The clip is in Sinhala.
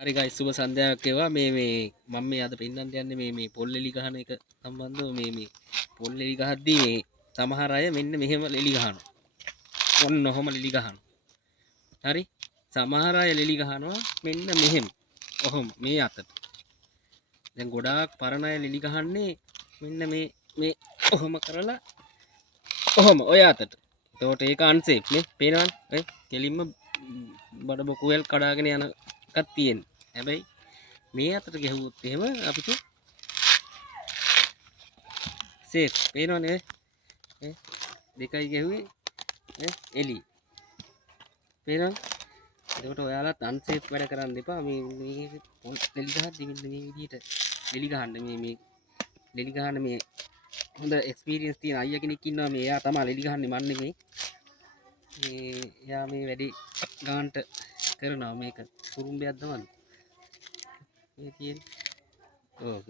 හරි ගයිස් සුබ සන්ධ්‍යාවක් වේවා මේ මම මේ අද පෙන්නන්න යන්නේ මේ පොල් එලි ගහන එක සම්බන්ධව මේ පොල් එලි ගහද්දී මේ සමහර අය මෙන්න මෙහෙම එලි ගහනවා. ඔන්න ඔහම එලි ගහනවා. හරි සමහර අය එලි ගහනවා මෙන්න මෙහෙම. ඔහොම මේ අතට. දැන් ගොඩාක් පරණ අය එලි ගහන්නේ මෙන්න මේ ඔහොම කරලා ඔහොම ඔය අතට. එතකොට ඒක අන්සේෆ් නේ පේනවනේ. ඔය කෙලින්ම බඩ බොකුවෙල් කඩාගෙන යන එකක් තියෙන්නේ. හැබැයි මේ අතට ගැහුවොත් එහෙම අපිට සේෆ් පේනවනේ ඈ දෙකයි ගැහුවේ එලි පේනවද එතකොට ඔයාලත් අන්සේෆ් වැඩ කරන්න එපා මේ එලි ගහද්දි මෙන්න මේ විදිහට එලි ගහන්න මේ එලි ගහන්න මේ හොඳ එක්ස්පීරියන්ස් තියෙන අයියා කෙනෙක් ඉන්නවා මේ එයා තමයි එලි ගහන්නේ මන් නෙමෙයි එයා මේ වැඩි ගානට කරනවා මේක කුරුම්බයක් දවන්න මේ තියෙන්නේ ඔව්